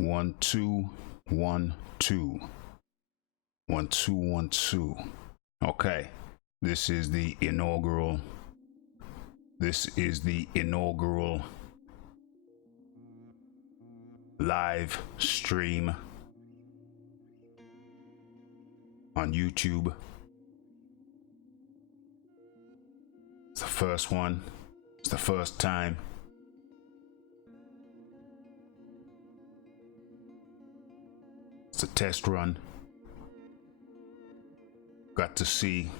1 2 1 2 1 2 1 2. Okay, this is the inaugural live stream on YouTube. It's the first one. It's the first time. It's a test run. Got to see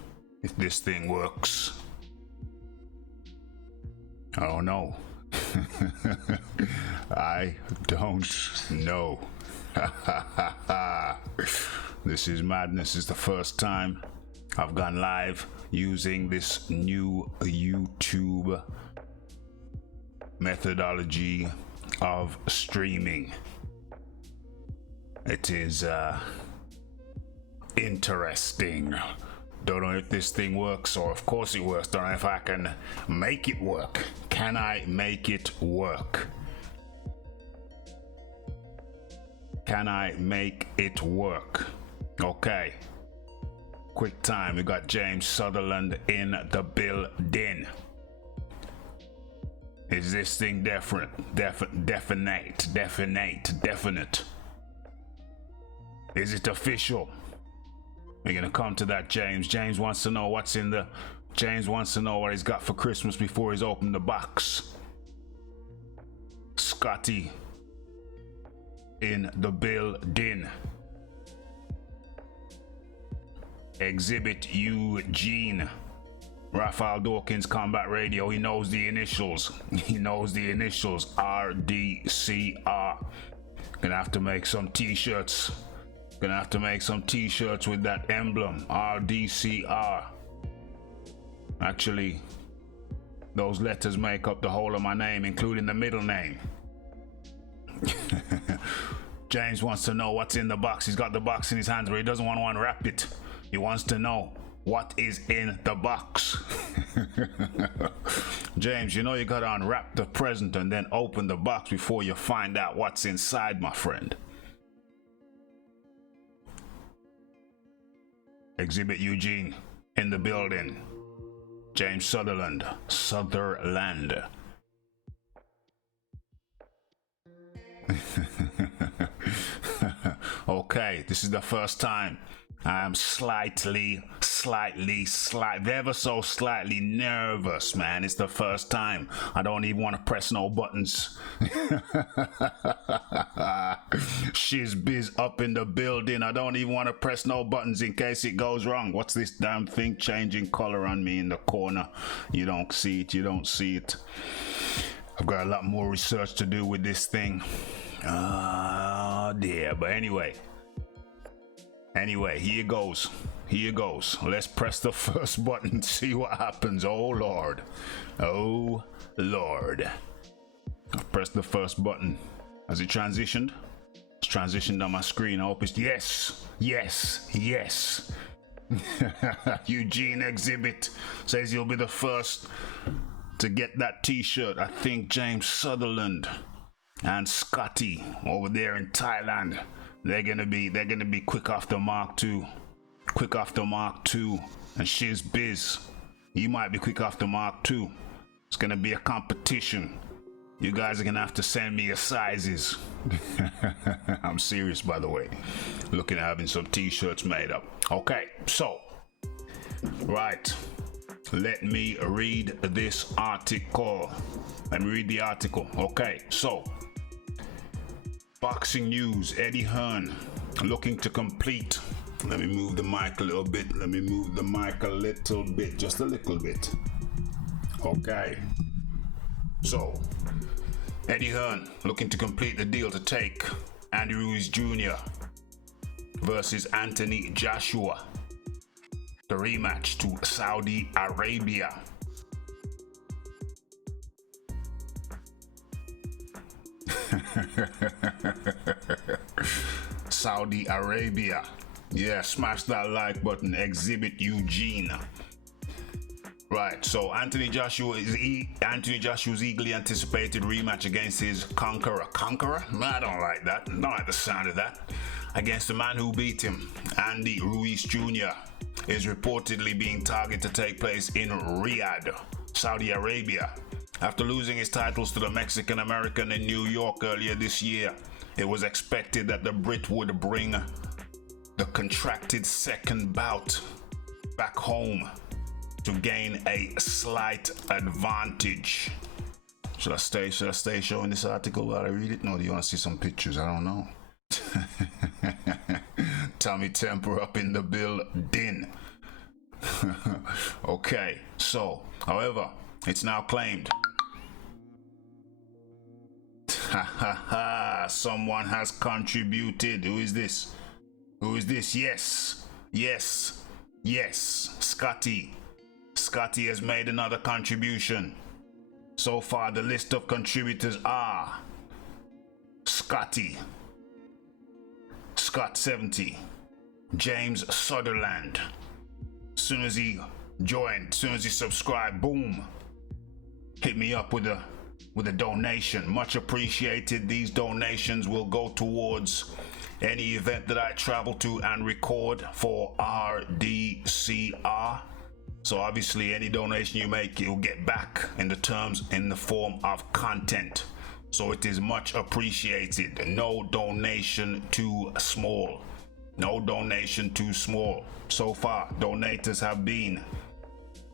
if this thing works. I don't know. I don't know. This is madness. It's the first time I've gone live using this new YouTube methodology of streaming. It is interesting. Don't know if this thing works, or of course it works. Don't know if I can make it work. Can I make it work? Can I make it work? Okay. Quick time. We got James Sutherland in the building. Is this thing definite? Definite? Is it official? We're gonna come to that, James. James wants to know what he's got for Christmas before he's opened the box. Scotty in the building. Exhibit Eugene. Raphael Dawkins, Combat Radio. He knows the initials. RDCR. Gonna have to make some t-shirts. With that emblem, RDCR. Actually, those letters make up the whole of my name, including the middle name. James wants to know what's in the box. He's got the box in his hands, but he doesn't want to unwrap it. He wants to know what is in the box. James, you know you gotta unwrap the present and then open the box before you find out what's inside, my friend. Exhibit Eugene in the building. James Sutherland. Okay, this is the first time I'm ever so slightly nervous, man. It's the first time. I don't even want to press no buttons. Shiz Biz up in the building. I don't even want to press no buttons in case it goes wrong. What's this damn thing changing color on me in the corner? You don't see it. I've got a lot more research to do with this thing. Oh dear. But anyway, here goes. Let's press the first button and see what happens. Oh Lord. I've pressed the first button. Has it transitioned? It's transitioned on my screen. I hope it's yes. Eugene Exhibit says he'll be the first to get that t-shirt. I think James Sutherland and Scotty over there in Thailand, they're gonna be quick off the mark too. And Shiz Biz, you might be quick off the mark too. It's gonna be a competition. You guys are gonna have to send me your sizes. I'm serious, by the way. Looking at having some t-shirts made up. Okay, so right, let me read this article. Okay, so boxing news. Eddie Hearn looking to complete. Let me move the mic a little bit. Just a little bit. Okay. So, Eddie Hearn looking to complete the deal to take Andy Ruiz Jr. versus Anthony Joshua. The rematch to Saudi Arabia. Saudi Arabia. Yeah, smash that like button. Exhibit Eugene. Right, so Anthony Joshua's eagerly anticipated rematch against his conqueror? I don't like that. I don't like the sound of that. Against the man who beat him, Andy Ruiz Jr., is reportedly being targeted to take place in Riyadh, Saudi Arabia. After losing his titles to the Mexican-American in New York earlier this year, it was expected that the Brit would bring the contracted second bout back home to gain a slight advantage. Should I stay showing this article while I read it? No, do you want to see some pictures? I don't know. Tommy Temper up in the building. Okay, so, however, it's now claimed. Someone has contributed. Who is this? Yes. Scotty has made another contribution. So far, the list of contributors are Scott 70, James Sutherland. As soon as he subscribed, boom, hit me up with a donation. Much appreciated. These donations will go towards any event that I travel to and record for RDCR. So obviously any donation you make, you'll get back in the form of content. So it is much appreciated. No donation too small. So far, donators have been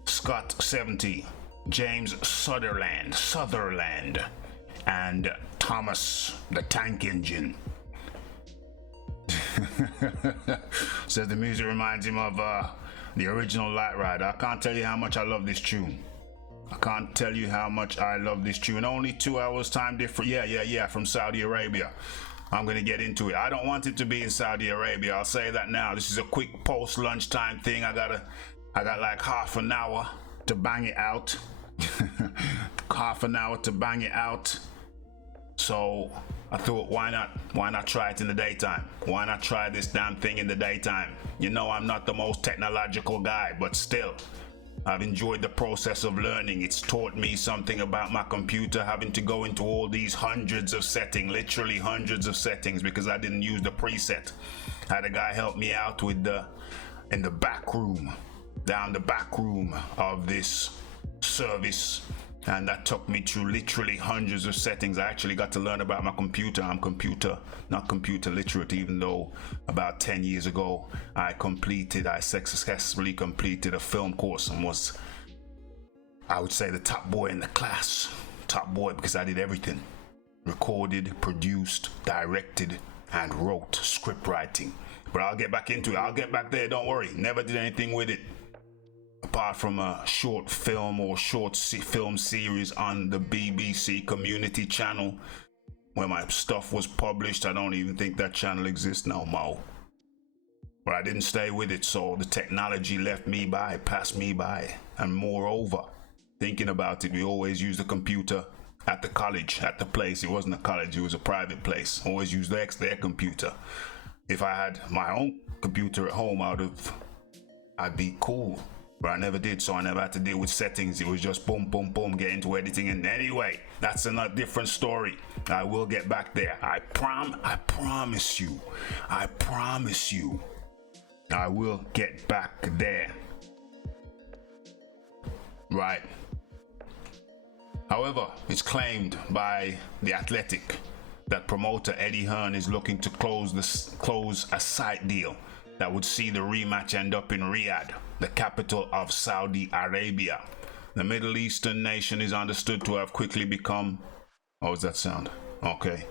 Scott 70, James Sutherland, and Thomas the Tank Engine. Says the music reminds him of the original Light Rider. I can't tell you how much I love this tune. Only 2 hours time difference. Yeah, from Saudi Arabia. I'm gonna get into it. I don't want it to be in Saudi Arabia. I'll say that now. This is a quick post lunchtime thing. I got like half an hour to bang it out. So I thought, why not try it in the daytime? Why not try this damn thing in the daytime? You know, I'm not the most technological guy, but still, I've enjoyed the process of learning. It's taught me something about my computer, having to go into all these hundreds of settings, literally hundreds of settings, because I didn't use the preset. I had a guy help me out in the back room of this service. And that took me through literally hundreds of settings. I actually got to learn about my computer. I'm not computer literate, even though about 10 years ago I successfully completed a film course and was, I would say, the top boy in the class. Top boy because I did everything. Recorded, produced, directed, and wrote script writing. But I'll get back into it. I'll get back there, don't worry. Never did anything with it, apart from a short film or short film series on the BBC Community Channel where my stuff was published. I don't even think that channel exists no more. But I didn't stay with it, so the technology passed me by. And moreover, thinking about it, we always used the computer at the college, at the place. It wasn't a college, it was a private place. Always used their computer. If I had my own computer at home, I'd be cool. But I never did, so I never had to deal with settings. It was just boom, boom, boom, get into editing. And anyway, that's a different story. I will get back there. I promise you. I will get back there. Right. However, it's claimed by The Athletic that promoter Eddie Hearn is looking to close a site deal that would see the rematch end up in Riyadh, the capital of Saudi Arabia. The Middle Eastern nation is understood to have quickly become... Oh, does that sound? Okay.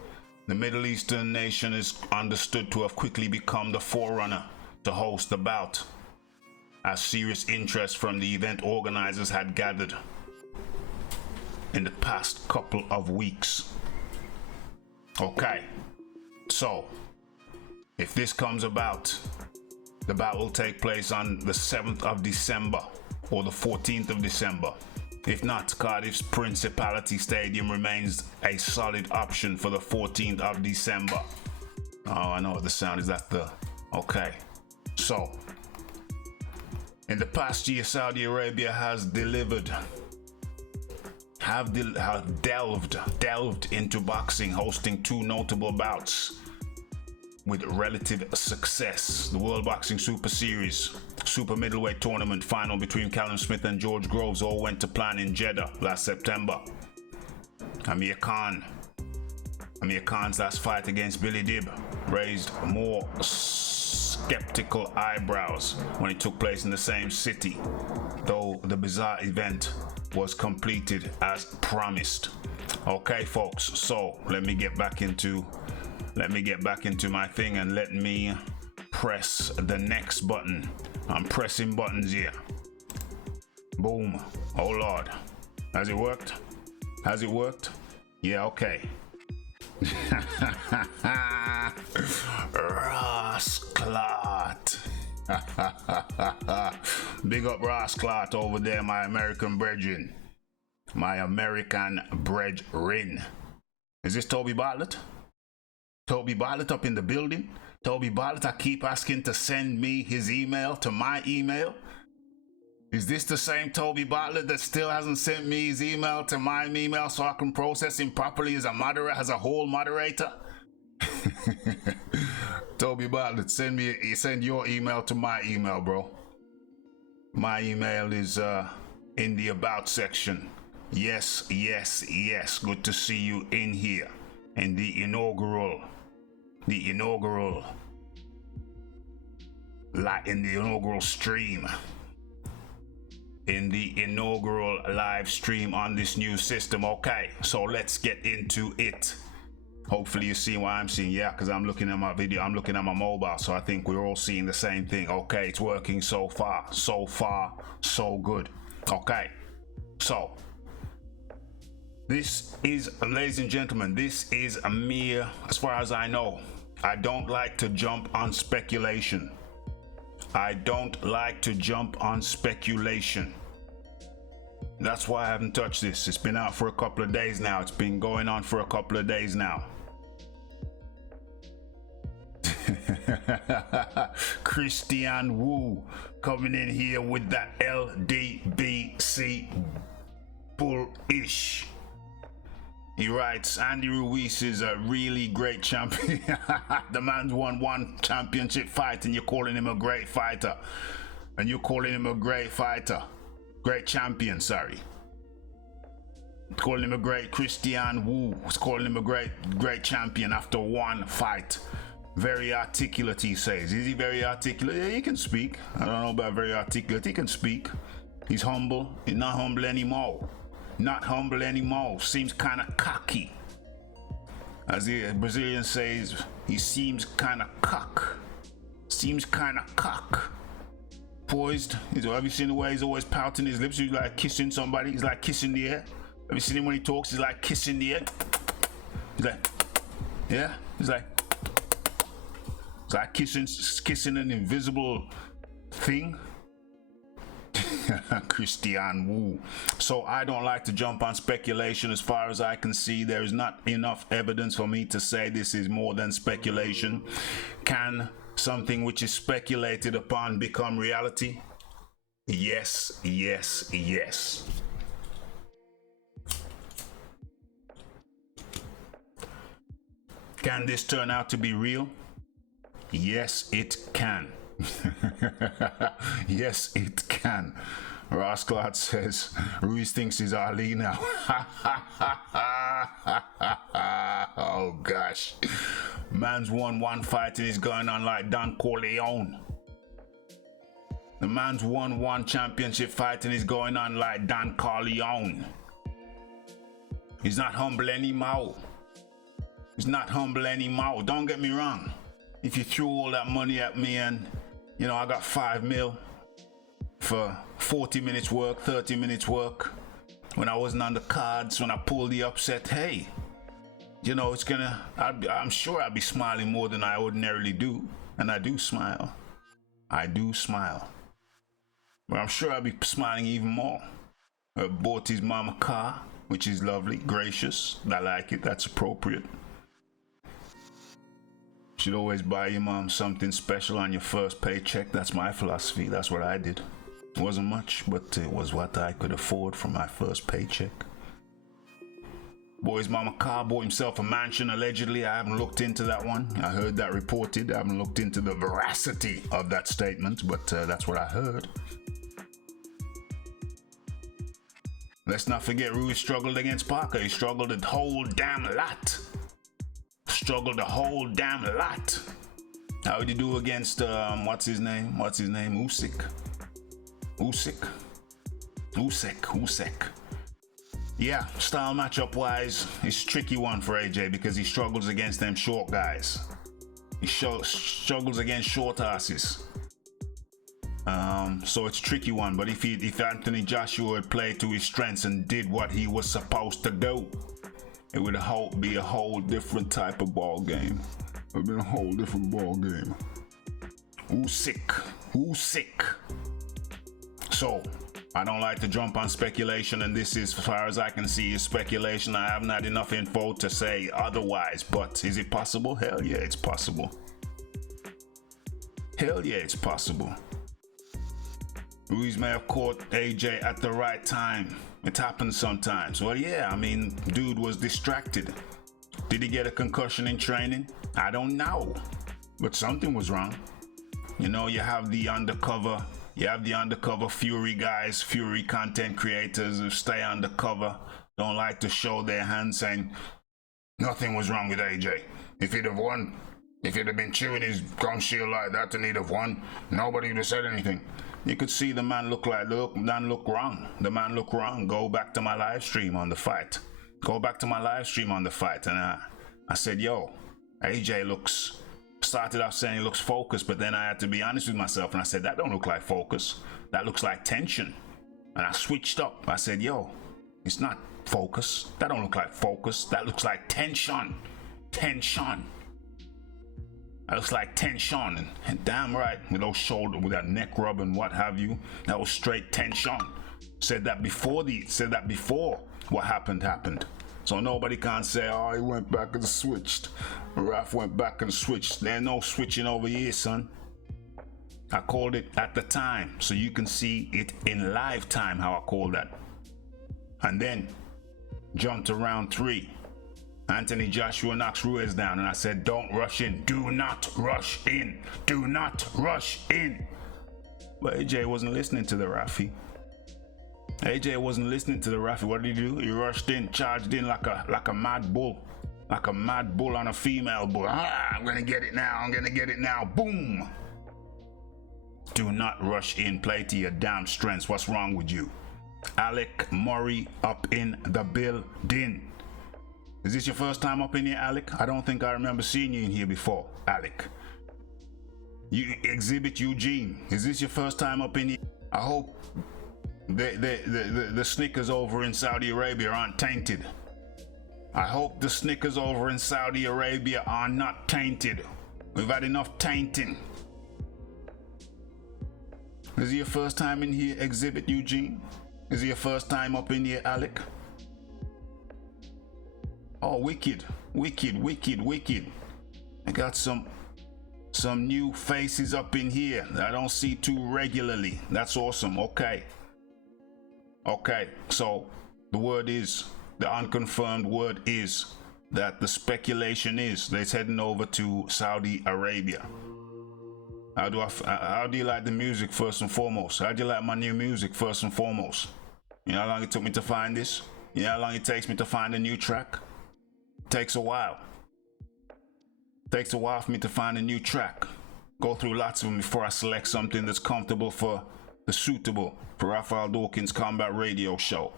The Middle Eastern nation is understood to have quickly become the forerunner to host the bout, as serious interest from the event organizers had gathered in the past couple of weeks. Okay. So, if this comes about, the bout will take place on the 7th of December or the 14th of December. If not, Cardiff's Principality Stadium remains a solid option for the 14th of December. Oh, I know what the sound is. Okay. So, In the past year, Saudi Arabia has delved into boxing, hosting two notable bouts with relative success. The World Boxing Super Series Super Middleweight Tournament final between Callum Smith and George Groves all went to plan in Jeddah last September. Amir Khan's last fight against Billy Dib raised more skeptical eyebrows when it took place in the same city, though the bizarre event was completed as promised. Okay, folks, so let me get back into my thing and let me press the next button. I'm pressing buttons here. Boom. Oh Lord. Has it worked? Yeah, okay. Rasclat. Big up Rasclat over there, my American brethren. Is this Toby Bartlett? Toby Bartlett up in the building? Toby Bartlett, I keep asking to send me his email to my email. Is this the same Toby Bartlett that still hasn't sent me his email to my email so I can process him properly as a whole moderator? Toby Bartlett, send your email to my email, bro. My email is in the about section. Yes. Good to see you in here in the inaugural stream. In the inaugural live stream on this new system. Okay, so let's get into it. Hopefully you see what I'm seeing. Yeah, because I'm looking at my video, I'm looking at my mobile, so I think we're all seeing the same thing. Okay, it's working so far, so good. Okay, so this is, ladies and gentlemen, this is a mere, as far as I know, I don't like to jump on speculation. That's why I haven't touched this. It's been out for a couple of days now. It's been going on for a couple of days now. Christian Wu coming in here with that LDBC bullish. He writes, Andy Ruiz is a really great champion. The man's won one championship fight and you're calling him a great fighter. Great champion, sorry. Calling him a great Christian Wu. Calling him a great champion after one fight. Very articulate, he says. Is he very articulate? Yeah, he can speak. I don't know about very articulate. He can speak. He's humble. He's not humble anymore. Seems kind of cocky. As the Brazilian says, he seems kind of cock. Poised. Have you seen the way he's always pouting his lips? He's like kissing somebody. He's like kissing the air. Have you seen him when he talks? He's like kissing the air. He's like, yeah. He's like kissing an invisible thing. Christian Wu. So I don't like to jump on speculation. As far as I can see, there is not enough evidence for me to say this is more than speculation. Can something which is speculated upon become reality? Yes. Can this turn out to be real? Yes, it can. Yes, it can. Rasclat says Ruiz thinks he's Ali now. Oh gosh. Man's won one fight and he's going on like Don Corleone. The man's won one championship fight and he's going on like Don Corleone. He's not humble anymore. Don't get me wrong. If you threw all that money at me and, I got 5 mil for 40 minutes work, 30 minutes work, when I wasn't on the cards, when I pulled the upset, hey, I'm sure I'd be smiling more than I ordinarily do. And I do smile. But I'm sure I'd be smiling even more. I bought his mom a car, which is lovely, gracious. I like it, that's appropriate. Should always buy your mom something special on your first paycheck. That's my philosophy. That's what I did. Wasn't much, but it was what I could afford from my first paycheck. Boy's mama car, bought himself a mansion allegedly. I haven't looked into that one. I heard that reported. I haven't looked into the veracity of that statement, but that's what I heard. Let's not forget Ruiz struggled against Parker. He struggled a whole damn lot. How did he do against, what's his name? Usyk. Yeah, style matchup wise, it's a tricky one for AJ because he struggles against them short guys. He struggles against short asses. So it's a tricky one, but if Anthony Joshua had played to his strengths and did what he was supposed to do, it would be a whole different type of ball game. It would have been a whole different ball game. Usyk. So, I don't like to jump on speculation, and this is, as far as I can see, is speculation. I haven't had enough info to say otherwise, but is it possible? Hell yeah, it's possible. Ruiz may have caught AJ at the right time. It happens sometimes. Well, yeah, I mean, dude was distracted. Did he get a concussion in training? I don't know, but something was wrong. You know, you have the undercover Fury guys, Fury content creators who stay undercover, don't like to show their hand, saying nothing was wrong with AJ. If he'd have won, if he'd have been chewing his gum shield like that and he'd have won, nobody would have said anything. You could see the man look wrong. The man looked wrong. Go back to my live stream on the fight. And I said, yo, AJ started off saying he looks focused, but then I had to be honest with myself and I said, that don't look like focus. That looks like tension. And I switched up. I said, yo, it's not focus. That don't look like focus. That looks like tension. That looks like tension. And damn right, with those shoulders, with that neck rub and what have you, that was straight tension. Said that before what happened. So nobody can say, oh, he went back and switched. Raf went back and switched. There's no switching over here, son. I called it at the time, so you can see it in live time how I called that. And then jumped to round 3. Anthony Joshua knocks Ruiz down, and I said, don't rush in. Do not rush in. But AJ wasn't listening to the Rafi. What did he do? He rushed in, charged in like a mad bull. Like a mad bull on a female bull. I'm gonna get it now. Boom. Do not rush in. Play to your damn strengths. What's wrong with you? Alec Murray up in the building. Is this your first time up in here, Alec? I don't think I remember seeing you in here before, Alec. You Exhibit Eugene. Is this your first time up in here? I hope the Snickers over in Saudi Arabia aren't tainted. I hope the Snickers over in Saudi Arabia are not tainted. We've had enough tainting. Is it your first time in here, Exhibit Eugene? Is it your first time up in here, Alec? Oh, wicked. I got some new faces up in here that I don't see too regularly. That's awesome. Okay, so the unconfirmed word is that the speculation is that it's heading over to Saudi Arabia. How do you like the music first and foremost? How do you like my new music first and foremost? You know how long it took me to find this? You know how long it takes me to find a new track? It takes a while. It takes a while for me to find a new track. Go through lots of them before I select something that's comfortable for suitable for Raphael Dawkins Combat Radio Show.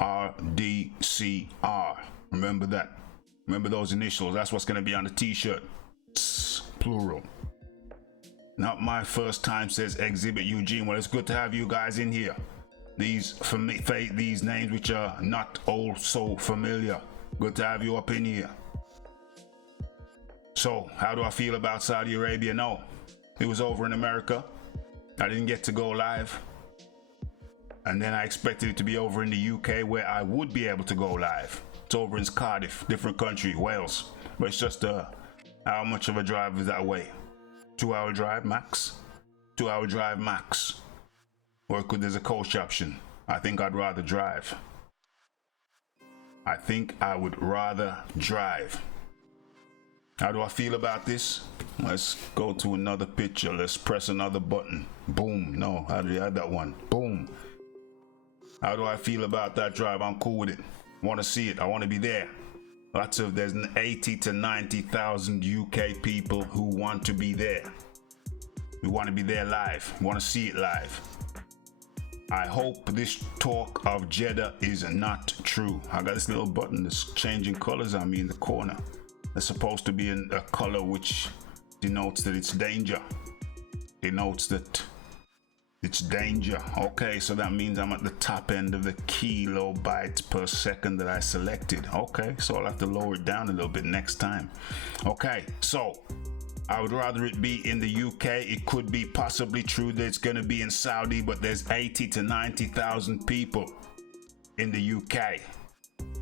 RDCR. Remember that. Remember those initials. That's what's going to be on the t-shirt. Plural. Not my first time, says Exhibit Eugene. Well, it's good to have you guys in here. These names which are not all so familiar. Good to have you up in here. So, how do I feel about Saudi Arabia? No, it was over in America. I didn't get to go live. And then I expected it to be over in the UK where I would be able to go live. It's over in Cardiff, different country, Wales. But it's just how much of a drive is that away? 2 hour drive max. 2 hour drive max. or there's a coach option. I think I'd rather drive. I think I would rather drive. How do I feel about this? Let's go to another picture. Let's press another button. Boom. No, I already had that one. Boom. How do I feel about that drive? I'm cool with it. Want to see it. I want to be there. There's 80 to 90,000 UK people who want to be there. We want to be there live. We want to see it live. I hope this talk of Jeddah is not true. I got this little button that's changing colors on me in the corner. It's supposed to be a color which denotes that it's danger. Denotes that it's danger. Okay, so that means I'm at the top end of the kilobytes per second that I selected. Okay, so I'll have to lower it down a little bit next time. Okay, so I would rather it be in the UK. It could be possibly true that it's going to be in Saudi, but there's 80 to 90,000 people in the UK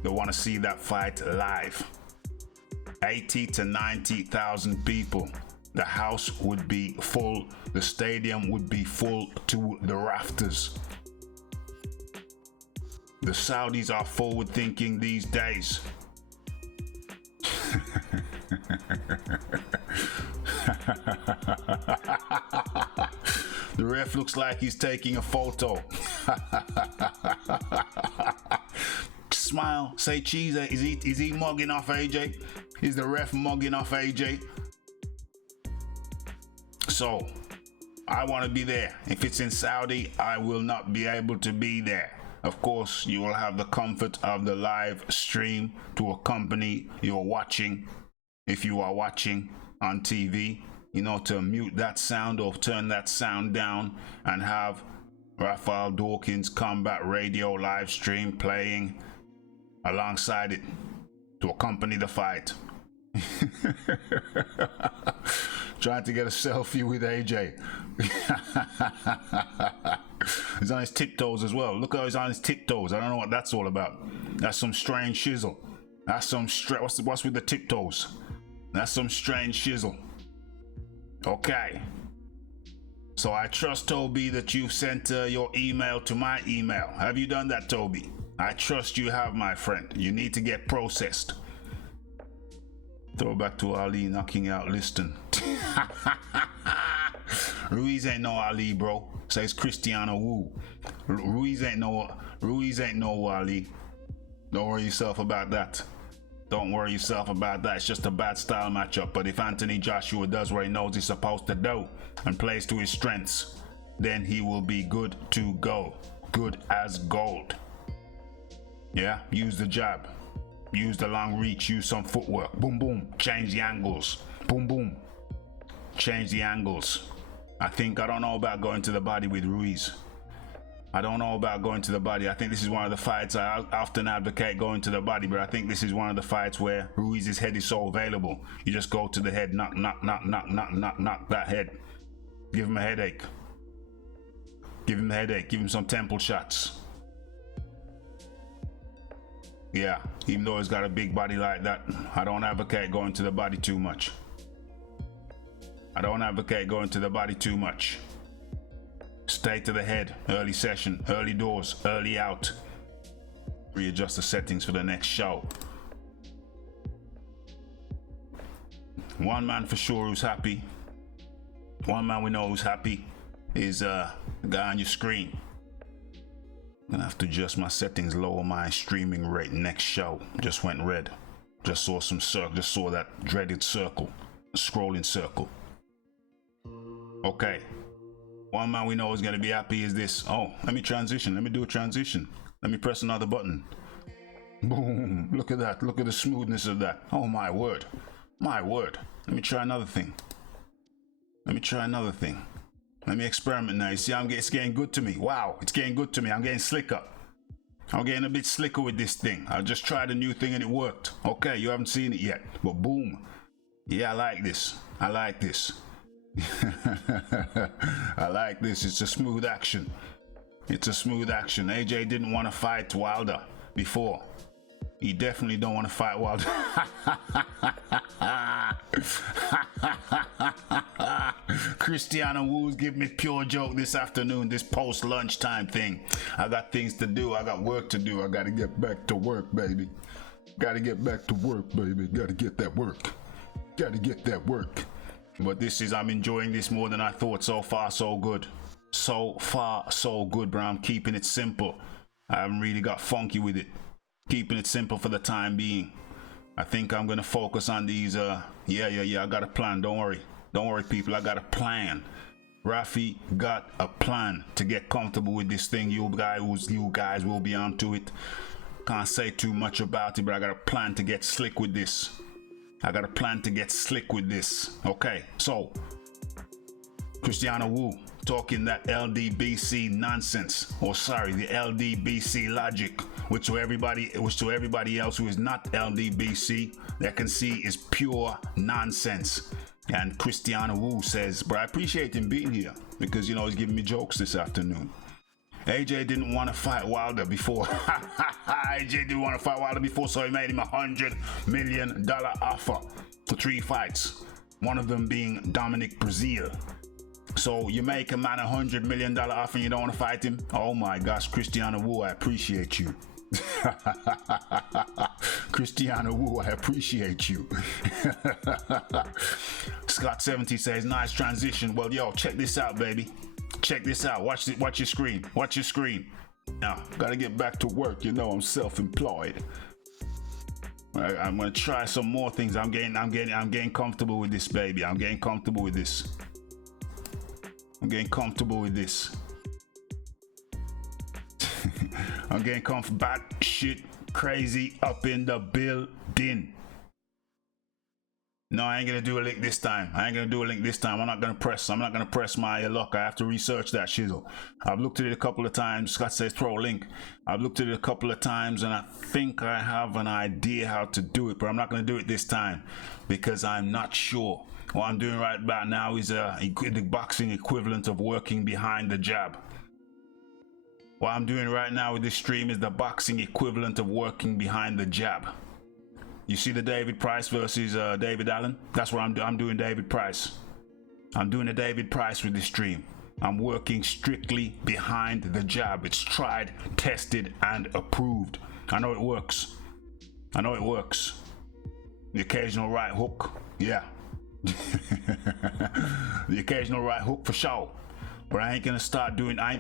that want to see that fight live. 80 to 90,000 people. The house would be full. The stadium would be full to the rafters. The Saudis are forward thinking these days. The ref looks like he's taking a photo. Smile, say cheese. Is he mugging off AJ? Is the ref mugging off AJ? So, I want to be there. If it's in Saudi, I will not be able to be there. Of course, you will have the comfort of the live stream to accompany your watching. If you are watching on TV, to mute that sound or turn that sound down and have Raphael Dawkins Combat Radio live stream playing alongside it to accompany the fight. Trying to get a selfie with AJ. He's on his tiptoes as well. Look how he's on his tiptoes. I don't know what that's all about. That's some strange shizzle. That's some what's with the tiptoes? That's some strange shizzle. Okay. So I trust, Toby, that you've sent your email to my email. Have you done that, Toby? I trust you have, my friend. You need to get processed. Throw back to Ali knocking out Liston. Ruiz ain't no Ali, bro. Says Cristiano Wu. Ruiz ain't no Ali. Don't worry yourself about that. Don't worry yourself about that. It's just a bad style matchup. But if Anthony Joshua does what he knows he's supposed to do and plays to his strengths, then he will be good to go. Good as gold. Yeah, use the jab. Use the long reach. Use some footwork. Boom, boom. Change the angles. Boom, boom. Change the angles. I don't know about going to the body with Ruiz. I don't know about going to the body. I think this is one of the fights I often advocate going to the body, but I think this is one of the fights where Ruiz's head is so available. You just go to the head, knock, knock, knock, knock, knock, knock, knock that head. Give him a headache. Give him a headache. Give him some temple shots. Yeah, even though he's got a big body like that, I don't advocate going to the body too much. I don't advocate going to the body too much. Stay to the head, early session, early doors, early out. Readjust the settings for the next show. One man for sure who's happy. One man we know who's happy is the guy on your screen. I'm gonna have to adjust my settings, lower my streaming rate next show. Just went red. Just saw some circle, just saw that dreaded circle, scrolling circle. Okay. One man we know is gonna be happy is this. Oh, let me transition. Let me do a transition. Let me press another button. Boom. Look at that. Look at the smoothness of that. Oh my word. My word. Let me try another thing. Let me try another thing. Let me experiment now. You see, it's getting good to me. Wow, it's getting good to me. I'm getting slicker. I'm getting a bit slicker with this thing. I just tried a new thing and it worked. Okay, you haven't seen it yet, but boom. Yeah, I like this. I like this. I like this. It's a smooth action. It's a smooth action. AJ didn't want to fight Wilder before. He definitely don't want to fight Wilder. Cristiano Wu's giving me pure joke this afternoon, this post lunchtime thing. I got things to do. I got work to do. I got to get back to work, baby. Got to get back to work, baby. Got to get that work. Got to get that work. But I'm enjoying this more than I thought. So far, so good. So far, so good, bro. I'm keeping it simple. I haven't really got funky with it. Keeping it simple for the time being. I think I'm gonna focus on these. Yeah. I got a plan. Don't worry, people. I got a plan. Rafi got a plan to get comfortable with this thing. You guys will be onto it. Can't say too much about it, but I got a plan to get slick with this. Okay, so Cristiano Wu talking that LDBC nonsense, or sorry, the LDBC logic, which to everybody else who is not LDBC, they can see is pure nonsense. And Cristiano Wu says, but I appreciate him being here because he's giving me jokes this afternoon. AJ didn't want to fight Wilder before. AJ didn't want to fight Wilder before, so he made him $100 million offer for 3 fights. One of them being Dominic Breazeale. So you make a man $100 million offer and you don't want to fight him? Oh my gosh, Cristiano Wu, I appreciate you. Cristiano Wu, I appreciate you. Scott70 says, nice transition. Well, yo, check this out, baby. Check this out. Watch your screen. Now, gotta get back to work. I'm self-employed. I'm gonna try some more things. I'm getting comfortable with this, baby. I'm getting comfortable with this. I'm getting comfortable. Bat shit crazy up in the building. No, I ain't gonna do a link this time. I'm not gonna press my luck. I have to research that shizzle. I've looked at it a couple of times. Scott says throw a link. I've looked at it a couple of times and I think I have an idea how to do it, but I'm not gonna do it this time because I'm not sure. What I'm doing right about now is the boxing equivalent of working behind the jab. What I'm doing right now with this stream is the boxing equivalent of working behind the jab. You see the David Price versus David Allen? That's what I'm doing. I'm doing David Price. I'm doing a David Price with this stream. I'm working strictly behind the jab. It's tried, tested, and approved. I know it works. The occasional right hook, yeah. The occasional right hook for sure. But I ain't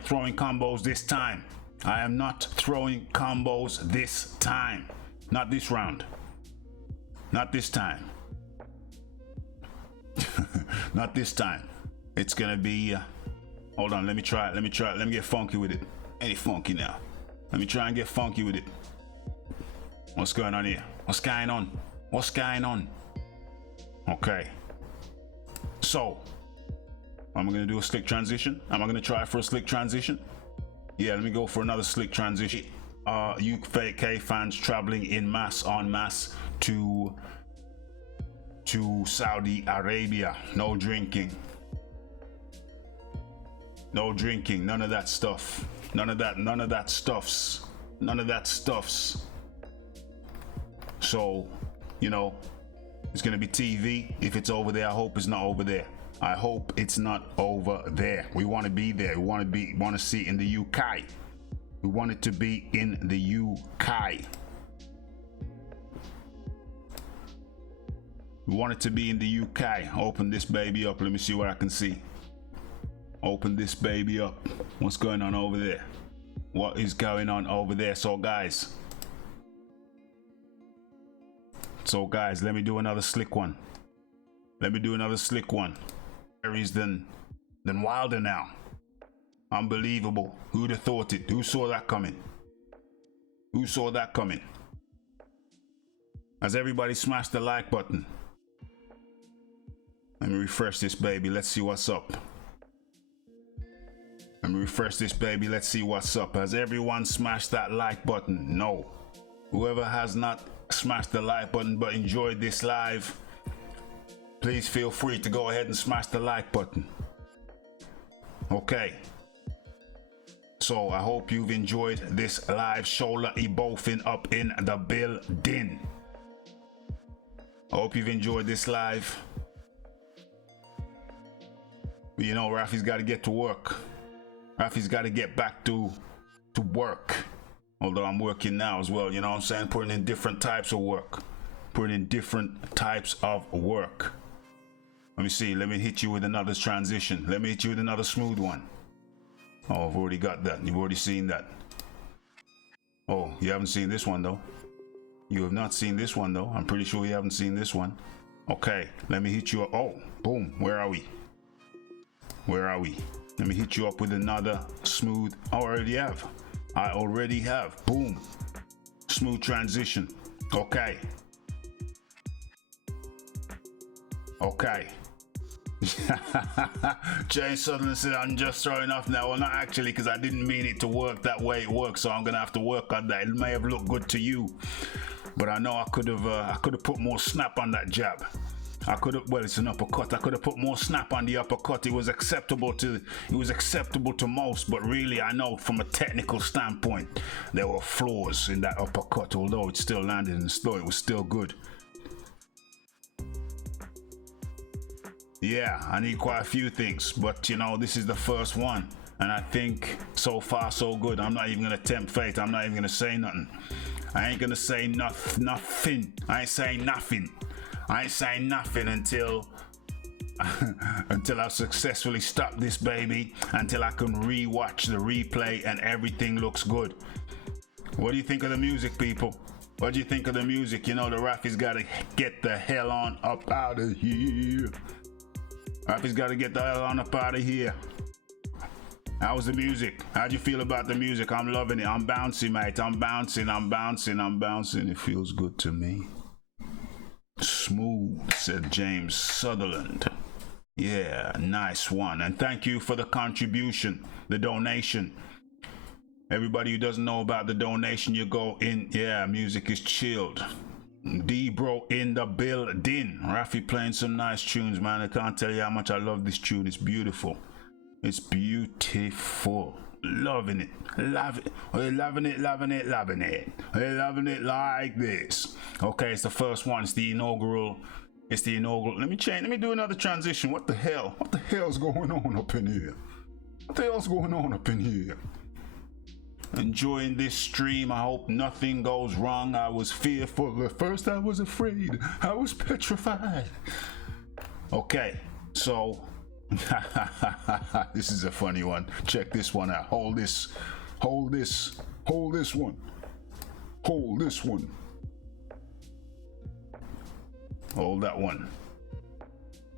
throwing combos this time. I am not throwing combos this time. Not this round. Not this time. Not this time. It's gonna be hold on, let me try it. Let me get funky with it. Ain't it funky now? Let me try and get funky with it. What's going on here? What's going on? Okay. So, am I gonna do a slick transition? Am I gonna try for a slick transition? Yeah, let me go for another slick transition. UK fans traveling en masse to Saudi Arabia. No drinking. None of that stuff. None of that stuffs. So, it's gonna be TV. If it's over there, I hope it's not over there. We want to be there. We want to see it in the UK. We want it to be in the UK. We want it to be in the UK. Open this baby up. Let me see what I can see. Open this baby up. What's going on over there? What is going on over there? So guys, let me do another slick one. Aries than Wilder now. Unbelievable. Who'd have thought it? Who saw that coming? Has everybody smashed the like button? Let me refresh this baby. Let's see what's up. Has everyone smashed that like button? No. Whoever has not smashed the like button but enjoyed this live, please feel free to go ahead and smash the like button. Okay. So I hope you've enjoyed this live. Shola Ibofin up in the building. I hope you've enjoyed this live. But you know, Rafi's got to get to work. Rafi's got to get back to work. Although I'm working now as well, you know what I'm saying? Putting in different types of work. Putting in different types of work. Let me see. Let me hit you with another transition. Let me hit you with another smooth one. Oh, I've already got that. You've already seen that. Oh, you haven't seen this one though. You have not seen this one though. I'm pretty sure you haven't seen this one. Okay, let me hit you up. Oh, boom. Where are we? Where are we? Let me hit you up with another smooth. I already have. I already have. Boom. Smooth transition. Okay. Okay. James Sutherland said, I'm just throwing off now. Well, not actually, because I didn't mean it to work that way it works, so I'm gonna have to work on that. It may have looked good to you, but I know I could have put more snap on that jab. I could have, well, it's an uppercut. I could have put more snap on the uppercut. It was acceptable to most, but really, I know from a technical standpoint, there were flaws in that uppercut. Although it still landed in the slow, it was still good. Yeah, I need quite a few things, but you know, this is the first one, and I think so far so good. I'm not even gonna tempt fate. I'm not even gonna say nothing. I ain't gonna say nothing. I ain't saying nothing. I ain't saying nothing until I've successfully stopped this baby, until I can re-watch the replay and everything looks good. What do you think of the music, people? What do you think of the music? You know, the Rafi's gotta get the hell on up out of here. Rafi's gotta get the hell on up out of here. How was the music? How'd you feel about the music? I'm loving it. I'm bouncing, mate. I'm bouncing. It feels good to me. Smooth, said James Sutherland. Yeah, nice one. And thank you for the contribution, the donation. Everybody who doesn't know about the donation, you go in. Yeah, music is chilled. D-Bro in the building. Rafi playing some nice tunes, man. I can't tell you how much I love this tune. It's beautiful. It's beautiful. Loving it. Love it. We're loving it. We're loving it like this. Okay, it's the first one. It's the inaugural. Let me do another transition. What the hell's going on up in here? Enjoying this stream. I hope nothing goes wrong. I was fearful. At first I was afraid. I was petrified. Okay, so this is a funny one. Check this one out. Hold this one. Hold that one.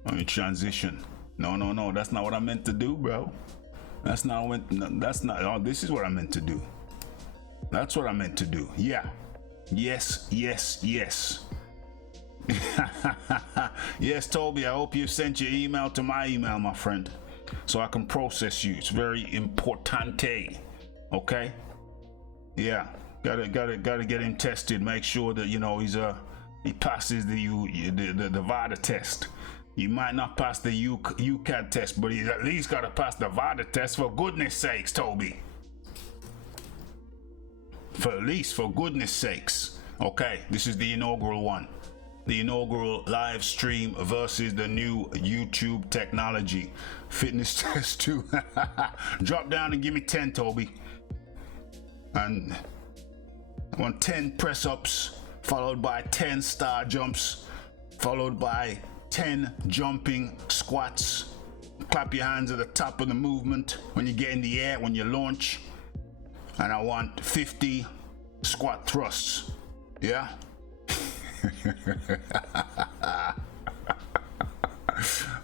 Let me transition. No, that's not what I meant to do, bro. This is what I meant to do. That's what I meant to do. Yeah. Yes. Yes, Toby, I hope you sent your email to my email, my friend, so I can process you. It's very importante. Okay? Yeah. Gotta get him tested. Make sure that, you know, he passes the VADA test. You might not pass the UCAD test, but he's at least got to pass the VADA test, for goodness sakes, Toby. For goodness sakes. Okay, this is the inaugural one. The inaugural live stream versus the new YouTube technology. Fitness test 2. Drop down and give me 10, Toby. And I want 10 press-ups, followed by 10 star jumps, followed by 10 jumping squats. Clap your hands at the top of the movement when you get in the air, when you launch. And I want 50 squat thrusts. Yeah?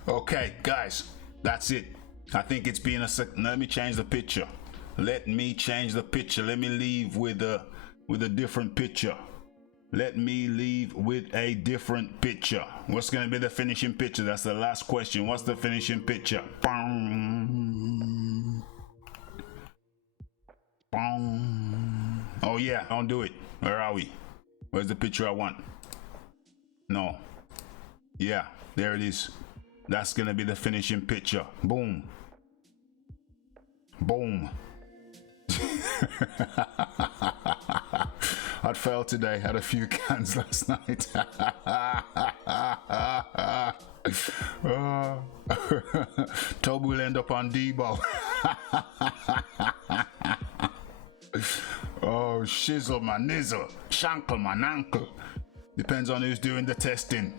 Okay, guys, that's it. I think it's been let me change the picture. Let me leave with a different picture. What's gonna be the finishing picture? That's the last question. What's the finishing picture? Oh yeah, don't do it. Where are we? Where's the picture I want? No. Yeah, there it is. That's gonna be the finishing picture. Boom. I fell today. Had a few cans last night. Toby will end up on Debo. Oh, shizzle my nizzle, shankle my nankle. Depends on who's doing the testing.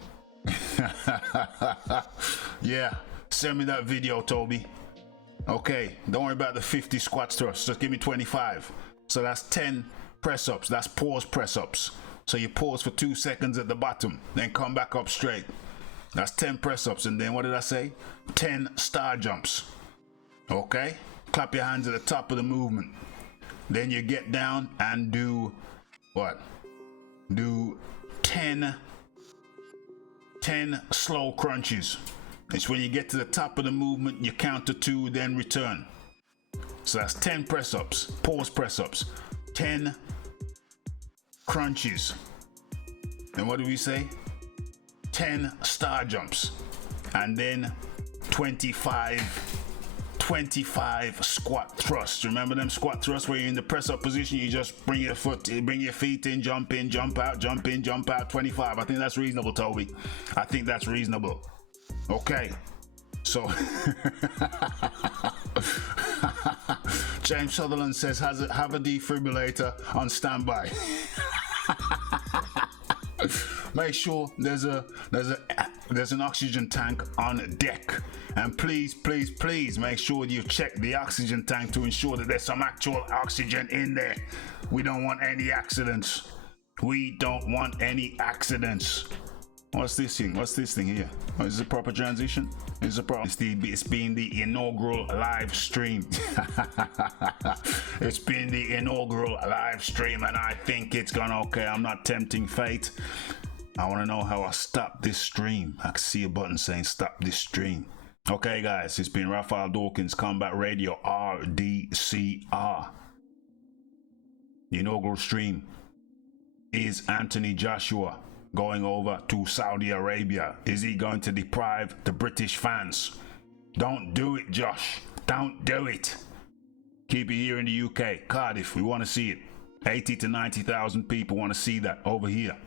Yeah, send me that video, Toby. Okay, don't worry about the 50 squat thrusts, just give me 25. So that's 10 press-ups, that's pause press-ups. So you pause for 2 seconds at the bottom, then come back up straight. That's 10 press-ups, and then what did I say? 10 star jumps. Okay, clap your hands at the top of the movement. Then you get down and do what? Do 10 slow crunches. It's when you get to the top of the movement, you count to 2, then return. So that's 10 press-ups, pause press-ups, 10 crunches. And what do we say? 10 star jumps. And then 25 squat thrusts. Remember them squat thrusts where you're in the press up position, you just bring your feet in, jump out, jump in, jump out, 25. I think that's reasonable, Toby. I think that's reasonable. Okay. So James Sutherland says, have a defibrillator on standby. Make sure there's an oxygen tank on deck, and please make sure you check the oxygen tank to ensure that there's some actual oxygen in there. We don't want any accidents. What's this thing here? Oh, is it proper transition? It's been the inaugural live stream. It's been the inaugural live stream, and I think it's gone okay. I'm not tempting fate. I want to know how I stop this stream. I can see a button saying stop this stream. Okay, guys, it's been Raphael Dawkins, Combat Radio, RDCR. The inaugural stream is Anthony Joshua going over to Saudi Arabia. Is he going to deprive the British fans? Don't do it, Josh. Don't do it. Keep it here in the UK. Cardiff, we want to see it. 80 to 90,000 people want to see that over here.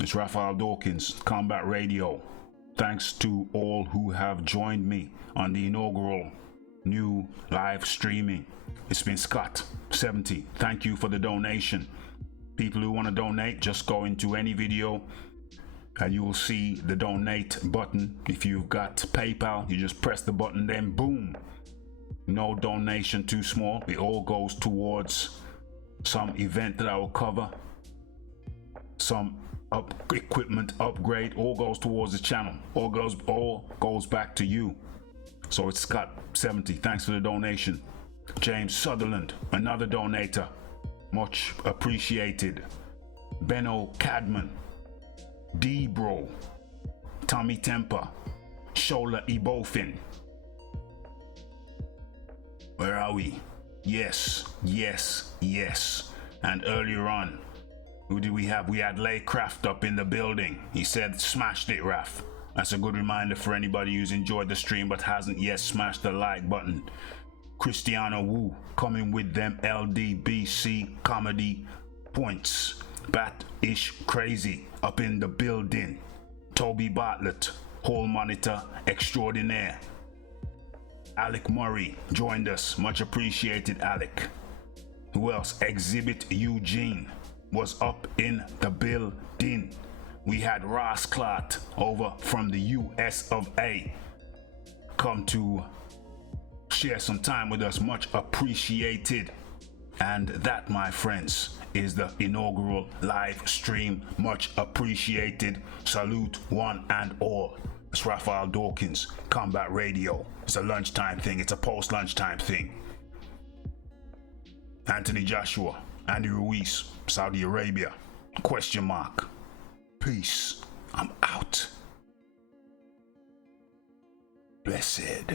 It's Raphael Dawkins, Combat Radio. Thanks to all who have joined me on the inaugural new live streaming. It's been Scott, 70. Thank you for the donation. People who want to donate, just go into any video and you will see the donate button. If you've got PayPal, you just press the button, then boom. No donation too small. It all goes towards some event that I will cover, some equipment upgrade. All goes towards the channel. All goes back to you. So it's Scott, 70. Thanks for the donation. James Sutherland, another donator. Much appreciated. Benno Cadman, D-Bro, Tommy Temper, Shola Ibofin. Where are we? Yes. And earlier on, who did we have? We had Laycraft up in the building. He said, smashed it, Raf. That's a good reminder for anybody who's enjoyed the stream but hasn't yet smashed the like button. Cristiano Wu coming with them LDBC comedy points. Bat-ish crazy up in the building. Toby Bartlett, Hall Monitor Extraordinaire. Alec Murray joined us. Much appreciated, Alec. Who else? Exhibit Eugene was up in the building. We had Ross Clark over from the US of A. Come to share some time with us. Much appreciated. And that, my friends, is the inaugural live stream. Much appreciated. Salute one and all. It's Raphael Dawkins, Combat Radio. It's a lunchtime thing. It's a post-lunchtime thing. Anthony Joshua, Andy Ruiz, Saudi Arabia. ? Peace. I'm out. Blessed.